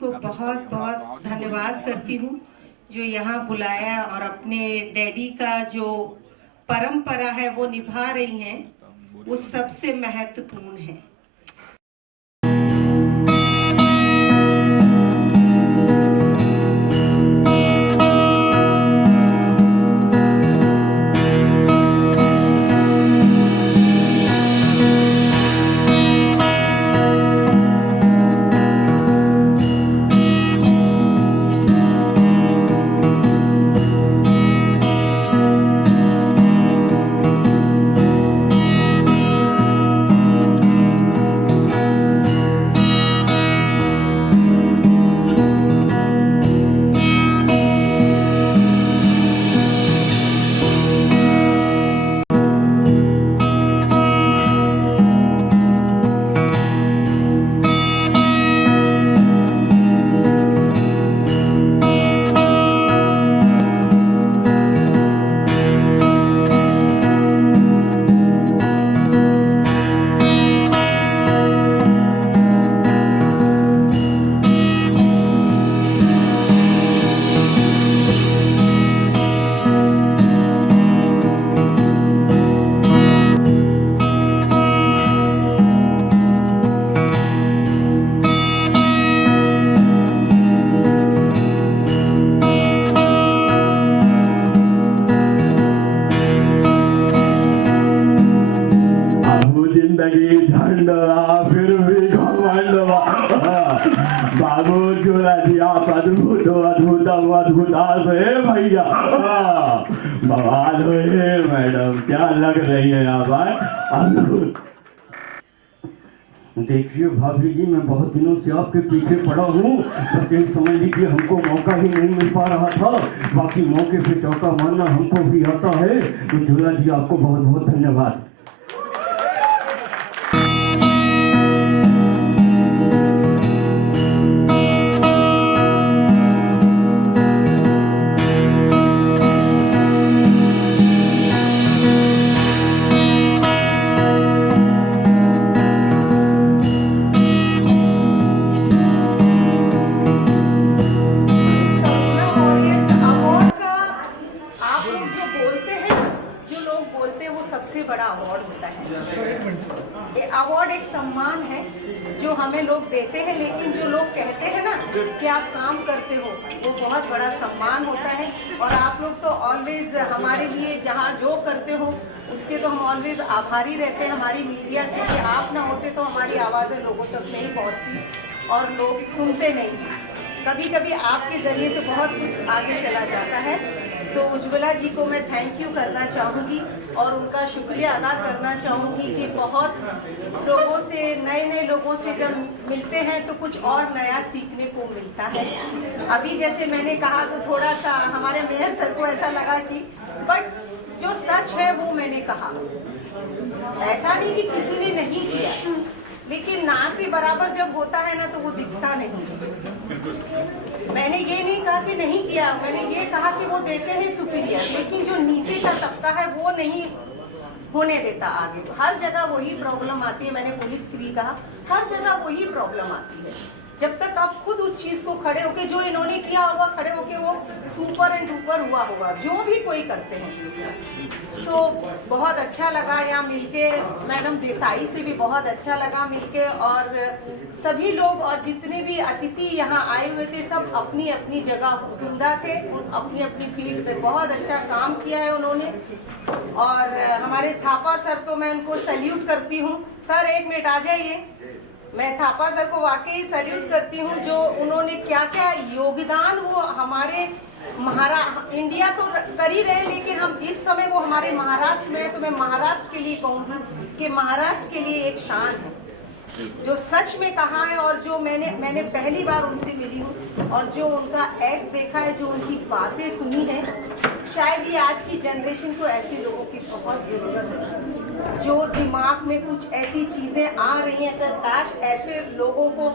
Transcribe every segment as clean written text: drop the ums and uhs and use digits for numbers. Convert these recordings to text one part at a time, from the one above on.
को बहुत बहुत धन्यवाद करती हूँ जो यहाँ बुलाया और अपने डैडी का जो परंपरा है वो निभा रही हैं, वो सबसे महत्वपूर्ण है। जिंदगी झंडवा फिर भी घमंडवा बाबू चूरा जी आप अद्भुत अद्भुतम अद्भुतास है भैया बवाल हो मैडम, क्या लग रही है यहाँ पर अद्भुत। देखिए भाभी जी, मैं बहुत दिनों से आपके पीछे पड़ा हूँ, बस एक समझ लीजिए हमको मौका ही नहीं मिल पा रहा था, बाकी मौके पे चौका मारना हमको भी आता है। तो झूला जी आपको बहुत बहुत धन्यवाद। सबसे बड़ा अवार्ड होता है। ये अवार्ड एक सम्मान है जो हमें लोग देते हैं, लेकिन जो लोग कहते हैं ना कि आप काम करते हो, वो बहुत बड़ा सम्मान होता है। और आप लोग तो ऑलवेज हमारे लिए जहाँ जो करते हो उसके तो हम ऑलवेज आभारी रहते हैं, हमारी मीडिया के, कि आप ना होते तो हमारी आवाज़ें लोगों तक नहीं पहुँचती और लोग सुनते नहीं। कभी कभी आपके ज़रिए से बहुत कुछ आगे चला जाता है। सो उज्ज्वला जी को मैं थैंक यू करना चाहूँगी और उनका शुक्रिया अदा करना चाहूँगी कि बहुत लोगों से, नए नए लोगों से जब मिलते हैं तो कुछ और नया सीखने को मिलता है। अभी जैसे मैंने कहा तो थोड़ा सा हमारे मेयर सर को ऐसा लगा कि बट जो सच है वो मैंने कहा, ऐसा नहीं कि किसी ने नहीं किया, लेकिन ना के बराबर जब होता है ना तो वो दिखता नहीं। मैंने ये नहीं कहा कि नहीं किया, मैंने ये कहा कि वो देते हैं सुपीरियर, लेकिन जो नीचे का तबका है वो नहीं होने देता आगे। हर जगह वही प्रॉब्लम आती है, मैंने पुलिस की भी कहा, हर जगह वही प्रॉब्लम आती है। जब तक आप खुद उस चीज़ को खड़े होके, जो इन्होंने किया होगा खड़े होके, वो सुपर एंड डुपर हुआ होगा, जो भी कोई करते हैं। सो बहुत अच्छा लगा यहाँ मिलके, मैडम देसाई से भी बहुत अच्छा लगा मिलके, और सभी लोग और जितने भी अतिथि यहाँ आए हुए थे सब अपनी अपनी जगह उम्दा थे, अपनी अपनी फील्ड पे बहुत अच्छा काम किया है उन्होंने। और हमारे थापा सर तो मैं उनको सैल्यूट करती हूँ। सर एक मिनट आ जाइए। मैं थापा सर को वाकई सैल्यूट करती हूँ, जो उन्होंने क्या क्या योगदान वो हमारे इंडिया तो कर ही रहे, लेकिन हम जिस समय वो हमारे महाराष्ट्र में है तो मैं महाराष्ट्र के लिए कहूँगी कि महाराष्ट्र के लिए एक शान है, जो सच में कहा है। और जो मैंने पहली बार उनसे मिली हूँ और जो उनका एक्ट देखा है, जो उनकी बातें सुनी है, शायद ये आज की जनरेशन को ऐसे लोगों की बहुत ज़रूरत है, जो दिमाग में कुछ ऐसी चीज़ें आ रही हैं। अगर काश ऐसे लोगों को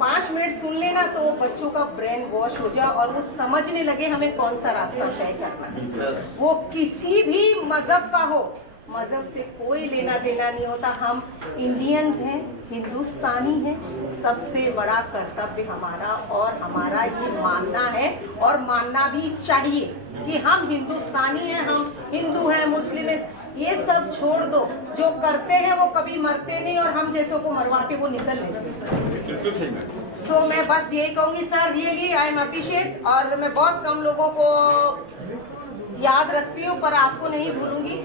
5 मिनट सुन लेना तो वो बच्चों का ब्रेन वॉश हो जाए और वो समझने लगे हमें कौन सा रास्ता तय करना है। वो किसी भी मजहब का हो, मजहब से कोई लेना देना नहीं होता। हम इंडियंस हैं, हिंदुस्तानी हैं। सबसे बड़ा कर्तव्य हमारा और हमारा ये मानना है और मानना भी चाहिए कि हम हिंदुस्तानी हैं, हम हिंदू हैं, मुस्लिम हैं। ये सब छोड़ दो, जो करते हैं वो कभी मरते नहीं और हम जैसों को मरवा के वो निकल लेंगे। सो मैं बस यही कहूँगी sir, really I am appreciate. और मैं बहुत कम लोगों को याद रखती हूँ पर आपको नहीं भूलूंगी।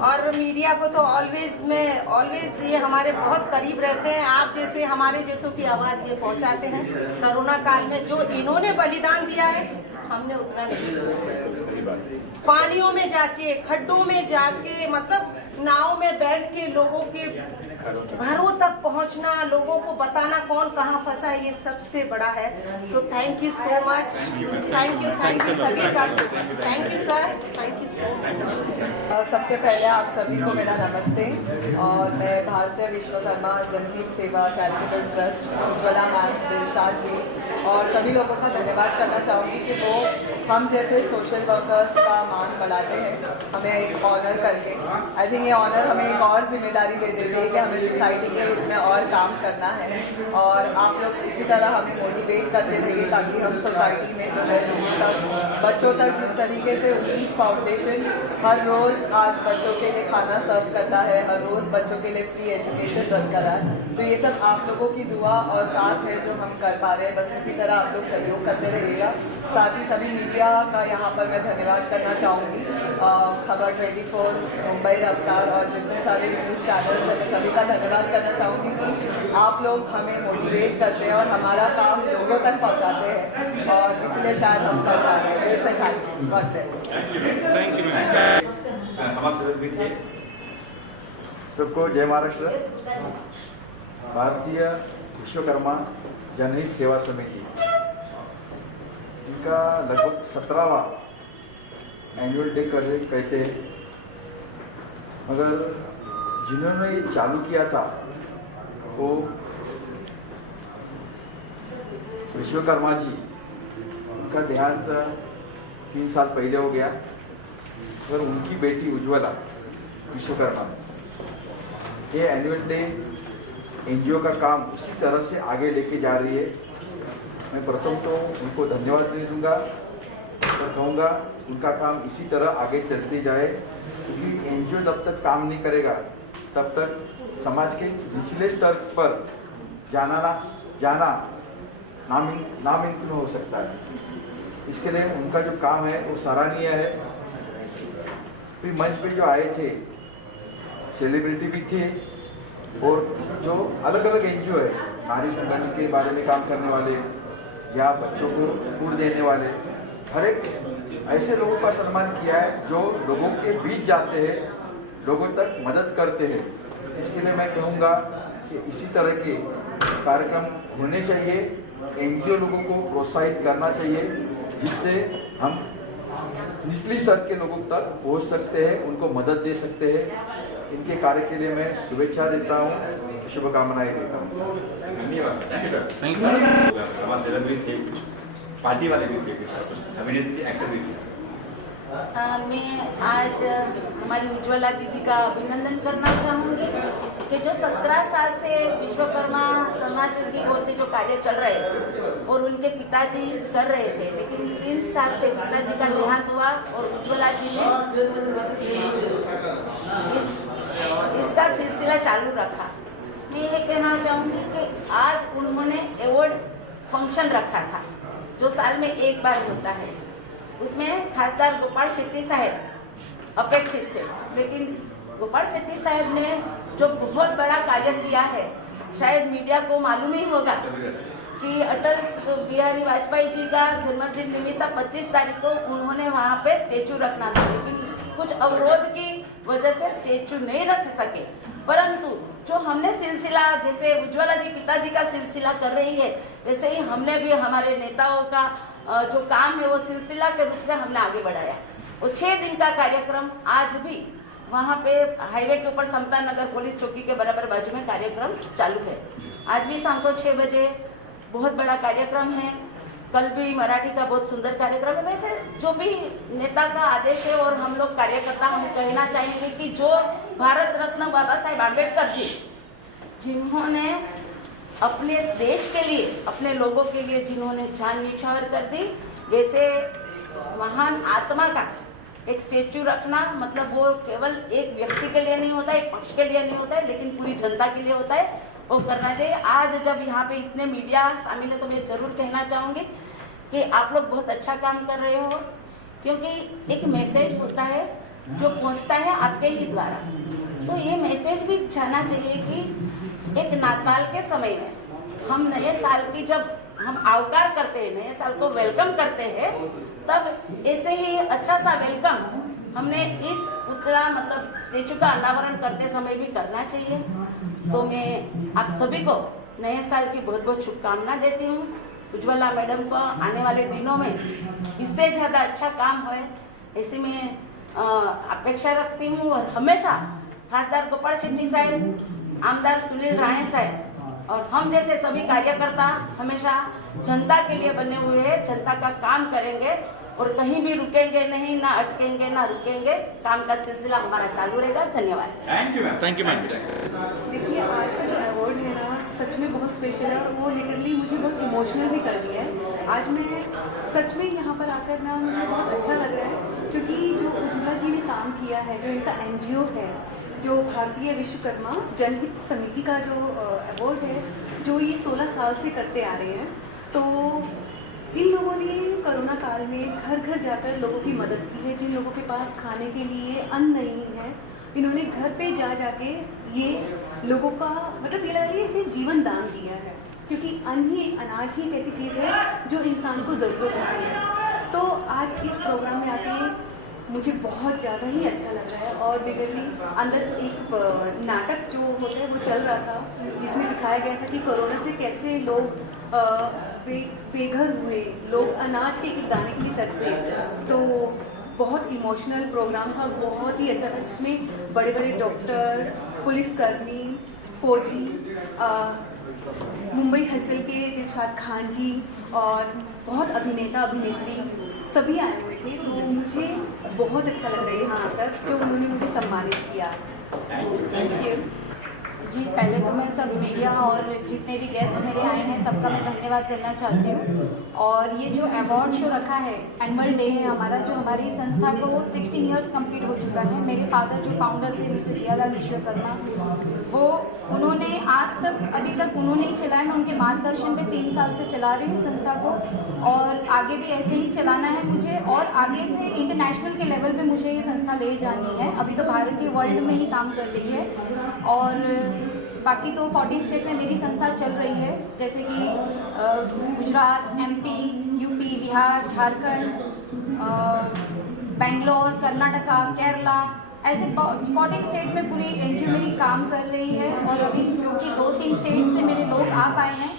और मीडिया को तो ऑलवेज ये हमारे बहुत करीब रहते हैं। आप जैसे हमारे जैसों की आवाज़ ये पहुँचाते हैं। कोरोना काल में जो इन्होंने बलिदान दिया है हमने उतना नहीं दिया। सही बात है। पानियों में जाके, खड्डों में जाके, मतलब नाव में बैठ के लोगों के घरों तक पहुंचना, लोगों को बताना कौन कहाँ फंसा है, ये सबसे बड़ा है। So thank you so much, thank you सभी का। Thank you sir, thank you so much. सबसे पहले आप सभी को मेरा नमस्ते। और मैं भारतीय Vishwakarma Janhit Seva charitable trust Ujjwala ma'am Dilshad ji और सभी लोगों का धन्यवाद करना चाहूँगी कि वो हम जैसे सोशल वर्कर्स का मान बढ़ाते हैं, हमें एक ऑनर करके। आई थिंक ये ऑनर हमें एक और जिम्मेदारी दे देती है कि हमें सोसाइटी के रूप में और काम करना है। और आप लोग इसी तरह हमें मोटिवेट करते रहिए ताकि हम सोसाइटी में जो है लोगों तक, बच्चों तक, जिस तरीके से उम्मीद फाउंडेशन हर रोज़ आज बच्चों के लिए खाना सर्व करता है, हर रोज़ बच्चों के लिए फ्री एजुकेशन रन कर रहा है, तो ये सब आप लोगों की दुआ और साथ है जो हम कर पा रहे हैं। बस इसी तरह आप लोग सहयोग करते रहिएगा। साथ ही सभी मीडिया का यहाँ पर मैं धन्यवाद करना चाहूँगी। खबर 24, मुंबई रफ्तार और जितने सारे न्यूज़ चैनल्स हैं, मैं सभी का धन्यवाद करना चाहूँगी कि आप लोग हमें मोटिवेट करते हैं और हमारा काम लोगों तक पहुँचाते हैं और इसलिए शायद हम कर पा रहे हैं। इससे थैंक यू, गॉड ब्लेस। समाज सेवक भी थे। सबको जय महाराष्ट्र। भारतीय विश्वकर्मा जनहित सेवा समिति इनका लगभग 17वां एनुअल डे कहते हैं, मगर जिन्होंने ये चालू किया था वो विश्वकर्मा जी, उनका देहांत 3 साल पहले हो गया। और उनकी बेटी उज्ज्वला विश्वकर्मा ये एनुअल डे एनजीओ का काम उसी तरह से आगे लेके जा रही है। मैं प्रथम तो उनको धन्यवाद दे दूंगा और कहूँगा उनका काम इसी तरह आगे चलते जाए, क्योंकि एनजीओ जब तक काम नहीं करेगा तब तक समाज के निचले स्तर पर जाना नामुमकिन हो सकता है। इसके लिए उनका जो काम है वो सराहनीय है। फिर मंच पे जो आए थे सेलिब्रिटी भी थे और जो अलग अलग एनजीओ है, नारी संगठन के बारे में काम करने वाले या बच्चों को फूड देने वाले, हर एक ऐसे लोगों का सम्मान किया है जो लोगों के बीच जाते हैं, लोगों तक मदद करते हैं। इसके लिए मैं कहूँगा कि इसी तरह के कार्यक्रम होने चाहिए। एनजीओ लोगों को प्रोत्साहित करना चाहिए जिससे हम निचली स्तर के लोगों तक पहुँच सकते हैं, उनको मदद दे सकते हैं। इनके कार्य के लिए मैं शुभेच्छा देता हूँ, शुभकामनाएं देता हूँ। समाज सेवक भी थे, कुछ पार्टी वाले भी थे, कुछ अभिनेत्री एक्टर भी थे। मैं आज हमारी उज्ज्वला दीदी का अभिनंदन करना चाहूँगी कि जो 17 साल से विश्वकर्मा समाज की ओर से जो कार्य चल रहे हैं और उनके पिताजी कर रहे थे, लेकिन 3 साल से पिताजी का देहांत हुआ और उज्ज्वला जी ने इसका सिलसिला चालू रखा। मैं ये कहना चाहूँगी कि आज उन्होंने अवार्ड फंक्शन रखा था जो साल में एक बार होता है। उसमें खासदार गोपाल शेट्टी साहब अपेक्षित थे, लेकिन गोपाल शेट्टी साहब ने जो बहुत बड़ा कार्य किया है, शायद मीडिया को मालूम ही होगा कि अटल बिहारी वाजपेयी जी का जन्मदिन निमित्त 25 तारीख को उन्होंने वहाँ पे स्टेचू रखना था, लेकिन कुछ अवरोध की वजह से स्टेचू नहीं रख सके। परंतु जो हमने सिलसिला, जैसे उज्ज्वला जी पिताजी का सिलसिला कर रही है, वैसे ही हमने भी हमारे नेताओं का जो काम है वो सिलसिला के रूप से हमने आगे बढ़ाया। वो 6 दिन का कार्यक्रम आज भी वहाँ पे हाईवे के ऊपर समता नगर पुलिस चौकी के बराबर बाजू में कार्यक्रम चालू है। आज भी शाम को 6 बजे बहुत बड़ा कार्यक्रम है। कल भी मराठी का बहुत सुंदर कार्यक्रम है। वैसे जो भी नेता का आदेश है और हम लोग कार्यकर्ता हम कहना चाहेंगे कि जो भारत रत्न बाबा साहेब आम्बेडकर जी जिन्होंने अपने देश के लिए, अपने लोगों के लिए जिन्होंने जान न्यौछावर कर दी, वैसे महान आत्मा का एक स्टेचू रखना मतलब वो केवल एक व्यक्ति के लिए नहीं होता, एक पक्ष के लिए नहीं होता है, लेकिन पूरी जनता के लिए होता है, वो करना चाहिए। आज जब यहाँ पे इतने मीडिया शामिल है तो मैं ज़रूर कहना चाहूँगी कि आप लोग बहुत अच्छा काम कर रहे हो, क्योंकि एक मैसेज होता है जो पहुँचता है आपके ही द्वारा। तो ये मैसेज भी जाना चाहिए कि एक नाताल के समय में हम नए साल की जब हम आवकार करते हैं, नए साल को वेलकम करते हैं, तब ऐसे ही अच्छा सा वेलकम हमने इस पुतला मतलब स्टेचू का अनावरण करते समय भी करना चाहिए। तो मैं आप सभी को नए साल की बहुत बहुत शुभकामना देती हूँ। उज्ज्वला मैडम को आने वाले दिनों में इससे ज़्यादा अच्छा काम होए ऐसी मैं अपेक्षा रखती हूँ। और हमेशा खासदार गोपाल शेट्टी साहब, आमदार सुनील राणे साहब और हम जैसे सभी कार्यकर्ता हमेशा जनता के लिए बने हुए हैं, जनता का काम करेंगे और कहीं भी रुकेंगे नहीं, ना अटकेंगे ना रुकेंगे। काम का सिलसिला हमारा चालू रहेगा। धन्यवाद। Thank you ma'am. Thank you ma'am. देखिए, आज का जो अवार्ड है ना सच में बहुत स्पेशल है और वो लिटरली मुझे बहुत इमोशनल भी कर दिया है। आज मैं सच में यहाँ पर आकर ना मुझे बहुत अच्छा लग रहा है, क्योंकि जो उज्ज्वला जी ने काम किया है, जो इनका NGO है, जो भारतीय विश्वकर्मा जनहित समिति का जो अवार्ड है, जो ये 16 साल से करते आ रहे हैं, तो इन लोगों ने कोरोना काल में घर घर जाकर लोगों की मदद की है। जिन लोगों के पास खाने के लिए अन्न नहीं है, इन्होंने घर पे जा जाके ये लोगों का मतलब ये लगा लीजिए जीवन दान दिया है, क्योंकि अन्न ही, अनाज ही एक ऐसी चीज़ है जो इंसान को ज़रूरत होती है। तो आज इस प्रोग्राम में आके मुझे बहुत ज़्यादा ही अच्छा लग रहा है। और लिटरली अंदर एक नाटक जो होता है वो चल रहा था, जिसमें दिखाया गया था कि कोरोना से कैसे लोग बेघर हुए, लोग अनाज के एक दाने के लिए तरसे। तो बहुत इमोशनल प्रोग्राम था, बहुत ही अच्छा था, जिसमें बड़े बड़े डॉक्टर, पुलिसकर्मी, फौजी, मुंबई हलचल के दिलशाद खान जी और बहुत अभिनेता अभिनेत्री सभी आए हुए थे। तो मुझे बहुत अच्छा लग रहा है यहाँ आकर, जो उन्होंने मुझे सम्मानित किया। थैंक यू जी। पहले तो मैं सब मीडिया और जितने भी गेस्ट मेरे आए हैं सबका मैं धन्यवाद करना चाहती हूँ। और ये जो अवार्ड शो रखा है, एनुअल डे है हमारा, जो हमारी संस्था को 16 इयर्स कंप्लीट हो चुका है। मेरे फादर जो फाउंडर थे मिस्टर जियालाल विश्वकर्मा, वो उन्होंने आज तक अभी तक उन्होंने ही चलाया। मैं उनके मार्गदर्शन में 3 साल से चला रही हूँ संस्था को, और आगे भी ऐसे ही चलाना है मुझे। और आगे से इंटरनेशनल के लेवल पे मुझे ये संस्था ले जानी है। अभी तो भारतीय वर्ल्ड में ही काम कर रही है, और बाकी तो 14 स्टेट में मेरी संस्था चल रही है, जैसे कि गुजरात, MP, UP, बिहार, झारखंड, बेंगलोर, कर्नाटका, केरला, ऐसे 14 स्टेट में पूरी NGO मेरी काम कर रही है। और अभी जो कि 2-3 स्टेट से मेरे लोग आ पाए हैं,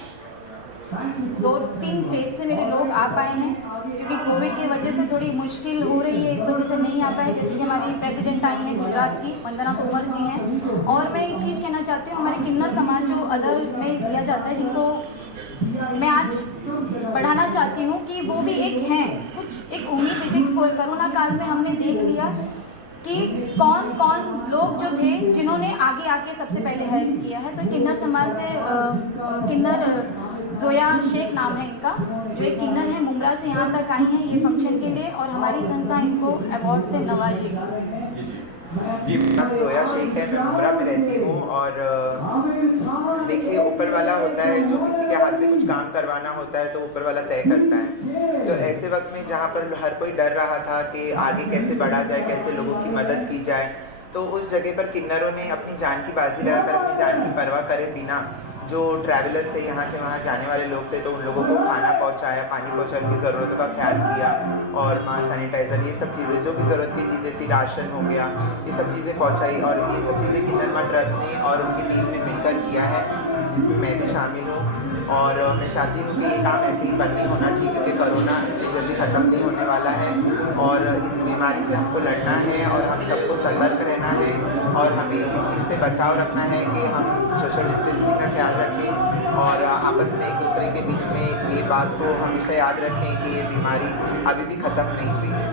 2-3 स्टेट से मेरे लोग आ पाए हैं, क्योंकि कोविड की वजह से थोड़ी मुश्किल हो रही है, इस वजह से नहीं आ पाए। जैसे कि हमारी प्रेसिडेंट आई हैं गुजरात की, वंदना तोमर जी हैं। और मैं एक चीज़ कहना चाहती हूँ, हमारे किन्नर समाज जो अदर में दिया जाता है, जिनको मैं आज बढ़ाना चाहती हूँ कि वो भी एक हैं, कुछ एक उम्मीद है। क्योंकि कोरोना काल में हमने देख लिया कि कौन कौन लोग जो थे जिन्होंने आगे आके सबसे पहले हेल्प किया है। तो किन्नर समाज से किन्नर जोया शेख नाम है इनका, जो एक किन्नर है, मुंब्रा से यहाँ तक आई हैं ये फंक्शन के लिए, और हमारी संस्था इनको अवार्ड से नवाजेगी। जी, मेरा नाम जोया शेख है, मैं मुंब्रा में रहती हूँ। और देखिए, ऊपर वाला होता है, जो किसी के हाथ से कुछ काम करवाना होता है तो ऊपर वाला तय करता है। तो ऐसे वक्त में जहाँ पर हर कोई डर रहा था कि आगे कैसे बढ़ा जाए, कैसे लोगों की मदद की जाए, तो उस जगह पर किन्नरों ने अपनी जान की बाजी लगाकर, अपनी जान की परवाह करे बिना, जो ट्रैवलर्स थे, यहाँ से वहाँ जाने वाले लोग थे, तो उन लोगों को खाना पहुँचाया, पानी पहुँचाया, उनकी ज़रूरतों का ख्याल किया, और मास्क, सैनिटाइज़र, ये सब चीज़ें जो भी ज़रूरत की चीज़ें थी, राशन हो गया, ये सब चीज़ें पहुँचाई। और ये सब चीज़ें किन्नरमा ट्रस्ट ने और उनकी टीम ने मिलकर किया है, जिसमें मैं भी शामिल हूँ। और मैं चाहती हूँ कि ये काम ऐसे ही बंद नहीं होना चाहिए, क्योंकि कोरोना इतनी जल्दी ख़त्म नहीं होने वाला है, और इस बीमारी से हमको लड़ना है, और हम सबको सतर्क रहना है, और हमें इस चीज़ से बचाव रखना है कि हम सोशल डिस्टेंसिंग का ख्याल रखें, और आपस में एक दूसरे के बीच में ये बात को हमेशा याद रखें कि ये बीमारी अभी भी ख़त्म नहीं हुई है।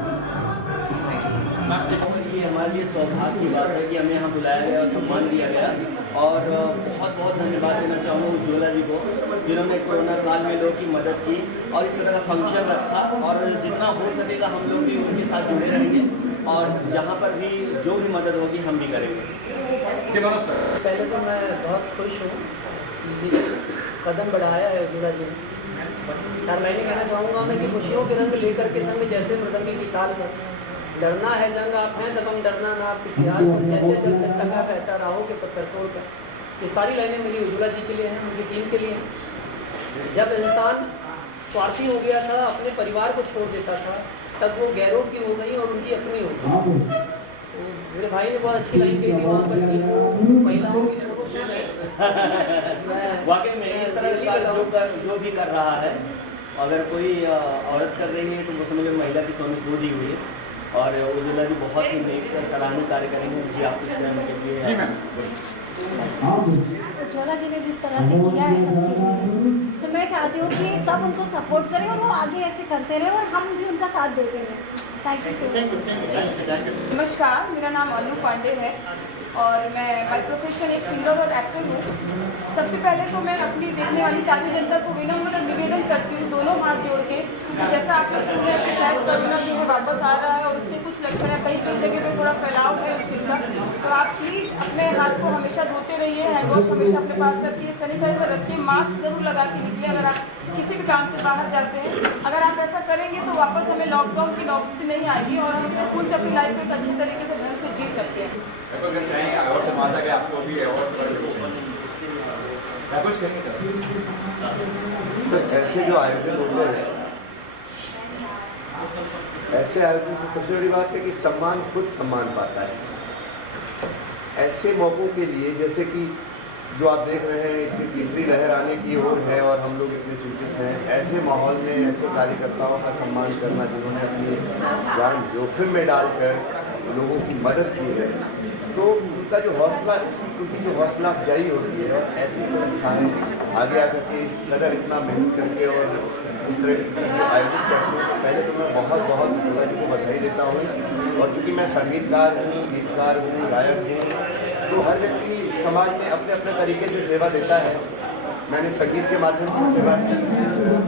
Thank you. ये हमारे लिए सौभाग्य की बात है कि हमें यहाँ बुलाया गया और सम्मान दिया गया, और बहुत बहुत धन्यवाद देना चाहूँगा उज्ज्वला जी को, जिन्होंने कोरोना काल में लोगों की मदद की और इस तरह का फंक्शन रखा, और जितना हो सकेगा हम लोग भी उनके साथ जुड़े रहेंगे, और जहाँ पर भी जो भी मदद होगी हम भी करेंगे। पहले तो मैं बहुत खुश हूँ कि कदम बढ़ाया है उज्ज्वला जी ने। 4 महीने कहना चाहूँगा मैं कि खुशियों के रंग लेकर के संग जैसे मृदंगी की ताल में, डरना है जंग आप हैं तब हम डरना ना आप किसी हाल में, जैसे जल से टका कहता राहों के पत्थर तोड़ कर। ये सारी लाइनें मेरी उज्ज्वला जी के लिए हैं, उनकी टीम के लिए हैं। जब इंसान स्वार्थी हो गया था, अपने परिवार को छोड़ देता था, तब वो गैरों की हो गई और उनकी अपनी हो गई। तो मेरे भाई ने बहुत अच्छी लाइन कही थी वहाँ पर कि महिलाओं की सोच है वाकई में इस तरह का जो भी कर रहा है, अगर कोई औरत कर रही है तो वो समझ लो महिला की सोच खो दी हुई है, और उज्ज्वला जी बहुत ही नेक सराहनीय कार्य करेंगे। जी आप कुछ कहना के लिए? जी मैम। उज्ज्वला जी ने जिस तरह से किया है सबके लिए, तो मैं चाहती हूँ कि सब उनको सपोर्ट करें और वो आगे ऐसे करते रहे और हम भी उनका साथ देते रहें। Thank you so much. नमस्कार, मेरा नाम अनु पांडे है और मैं बाय प्रोफेशन एक सिंगर और एक्टर हूँ। सबसे पहले तो मैं अपनी देखने वाली सारी जनता को विनम्र निवेदन करती हूँ, दोनों हाथ जोड़ के, जैसा आप लोग सुन रहे हैं कि शायद कोरोना जो है वापस आ रहा है और उसके कुछ लक्षण है, कई कई जगह पे थोड़ा फैलाव है उस चीज़ का। तो आप प्लीज़ अपने हाथ को हमेशा धोते रहिए, हैंड वॉश हमेशा अपने पास रखिए, सैनिटाइजर रखिए, मास्क ज़रूर लगा के निकले अगर आप किसी भी काम से बाहर जाते हैं। अगर आप ऐसा करेंगे तो वापस हमें लॉकडाउन की नौबत नहीं आएगी और हम सुकून से अपनी लाइफ को एक अच्छे तरीके से ढंग से जी सकते हैं। सर ऐसे जो आयोजन होते हैं, ऐसे आयोजन से सबसे बड़ी बात है कि सम्मान खुद सम्मान पाता है। ऐसे मौक़ों के लिए जैसे कि जो आप देख रहे हैं इतनी तीसरी लहर आने की ओर है और हम लोग इतने चिंतित हैं, ऐसे माहौल में ऐसे कार्यकर्ताओं का सम्मान करना जिन्होंने अपनी जान जोखिम में डालकर लोगों की मदद की है, तो उनका जो हौसला, उनकी जो हौसला अफजाई होती है, और ऐसी संस्थाएं आगे आकर के इस कदर इतना मेहनत करके और इस तरह की चीज़ें आयोजित करते हैं, तो पहले तो मैं बहुत बहुत उज्ज्वला जी को बधाई देता हूँ। और चूँकि मैं संगीतकार हूँ, गीतकार हूँ, गायक हूँ, तो हर व्यक्ति समाज में अपने अपने तरीके से सेवा देता है। मैंने संगीत के माध्यम से सेवा की,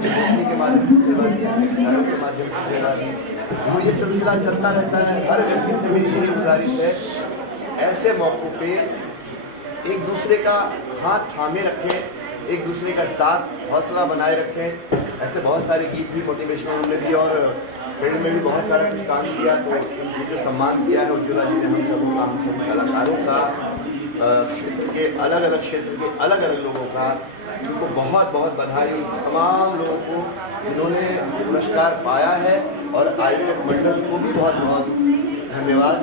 लेखनी के माध्यम से सेवा की, गायकों के माध्यम से सेवा की, तो ये सिलसिला चलता रहता है। हर व्यक्ति से मेरी यही गुजारिश है, ऐसे मौक़ों पे एक दूसरे का हाथ थामे रखें, एक दूसरे का साथ हौसला बनाए रखें। ऐसे बहुत सारे गीत भी मोटिवेशनल उन्होंने दिए और फील्ड में भी बहुत सारा कुछ काम किया। तो ये जो सम्मान किया है उज्ज्वला जी ने हम सब कलाकारों का, क्षेत्र के अलग अलग क्षेत्र के अलग अलग लोगों का, उनको बहुत बहुत बधाई। तमाम लोगों को जिन्होंने पुरस्कार पाया है और आयोजक मंडल को भी बहुत बहुत धन्यवाद।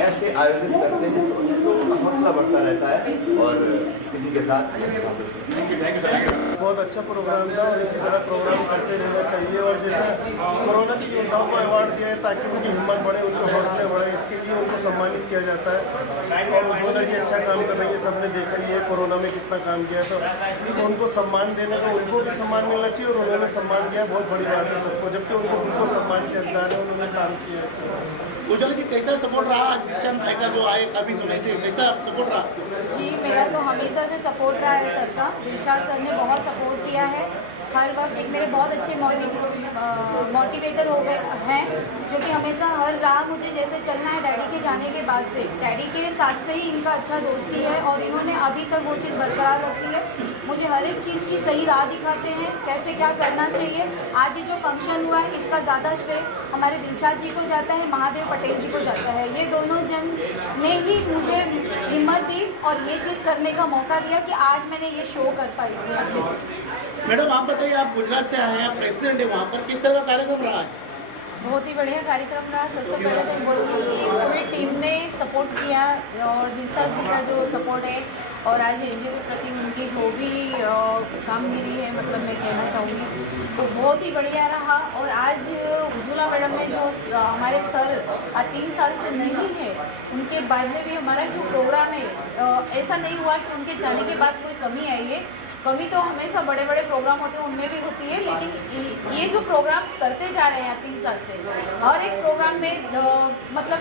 ऐसे आयोजन करते हैं तो उनका हौसला बढ़ता रहता है और किसी के साथ बहुत अच्छा प्रोग्राम था और इसी तरह प्रोग्राम करते रहना चाहिए। और जैसे कोरोना की योद्धाओं को अवार्ड दिया है ताकि उनकी हिम्मत बढ़े, उनके हौसले बढ़े, इसके लिए उनको सम्मानित किया जाता है। और उज्ज्वला जी अच्छा काम कर रही है, सबने देखा ही है कोरोना में कितना काम किया, तो उनको सम्मान देने को उनको भी सम्मान मिलना चाहिए और उन्होंने सम्मान दिया, बहुत बड़ी बात है सबको, जबकि उनको सम्मान के अंदर है, उन्होंने काम किया। उज्ज्वला जी कैसा सपोर्ट रहा चंद भाई का जो आए काफ़ी समय से, कैसा सपोर्ट रहा? जी मेरा तो हमेशा से सपोर्ट रहा है सर का। दिलशाद सर ने बहुत सपोर्ट किया है हर वक्त। एक मेरे बहुत अच्छे मोटिवेटर हो गए हैं, जो कि हमेशा हर राह मुझे जैसे चलना है डैडी के जाने के बाद से, डैडी के साथ से ही इनका अच्छा दोस्ती है और इन्होंने अभी तक वो चीज़ बरकरार रखी है। मुझे हर एक चीज़ की सही राह दिखाते हैं, कैसे क्या करना चाहिए। आज ये जो फंक्शन हुआ है इसका ज़्यादा श्रेय हमारे दिलशाद जी को जाता है, महादेव पटेल जी को जाता है। ये दोनों जन ने ही मुझे हिम्मत दी और ये चीज़ करने का मौका दिया कि आज मैंने ये शो कर पाई अच्छे से। मैडम आप बताइए, आप गुजरात से आए हैं, आप प्रेसिडेंट है वहाँ पर, किस तरह का कार्यक्रम रहा है? बहुत ही बढ़िया कार्यक्रम रहा। सबसे पहले तो बोलूँगी कि पूरी टीम ने सपोर्ट किया और दिलशाद जी का जो सपोर्ट है और आज एनजीओ के प्रति उनकी जो भी कामगिरी है, मतलब मैं कहना चाहूँगी तो बहुत ही बढ़िया रहा। और आज उज्ज्वला मैडम ने जो हमारे सर 3 साल से नहीं है, उनके बाद में भी हमारा जो प्रोग्राम है ऐसा नहीं हुआ कि उनके जाने के बाद कोई कमी आई है। कमी तो हमेशा बड़े बड़े प्रोग्राम होते हैं उनमें भी होती है, लेकिन ये जो प्रोग्राम करते जा रहे हैं 3 साल से, हर एक प्रोग्राम में मतलब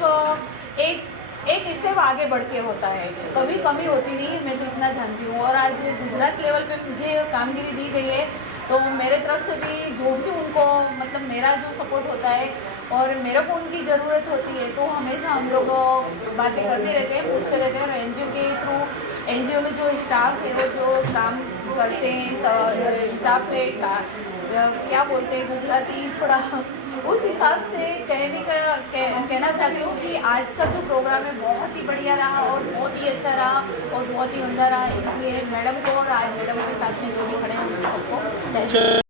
एक स्टेप आगे बढ़ के होता है, कभी कमी होती नहीं है, मैं तो इतना जानती हूँ। और आज गुजरात लेवल पे मुझे कामगिरी दी गई है, तो मेरे तरफ से भी जो भी उनको मतलब मेरा जो सपोर्ट होता है और मेरे को उनकी ज़रूरत होती है, तो हमेशा हम लोग बातें करते रहते हैं, पूछते रहते हैं। और एनजीओ के थ्रू, एनजीओ में जो स्टाफ है वो जो काम करते हैं, स्टाफ है क्या बोलते हैं गुजराती थोड़ा उस हिसाब से कहना चाहती हूँ कि आज का जो प्रोग्राम है बहुत ही बढ़िया रहा और बहुत ही अच्छा रहा और बहुत ही उमदा रहा। इसलिए मैडम को और आज मैडम के साथ में जो भी खड़े हैं उन सबको थैंक यू।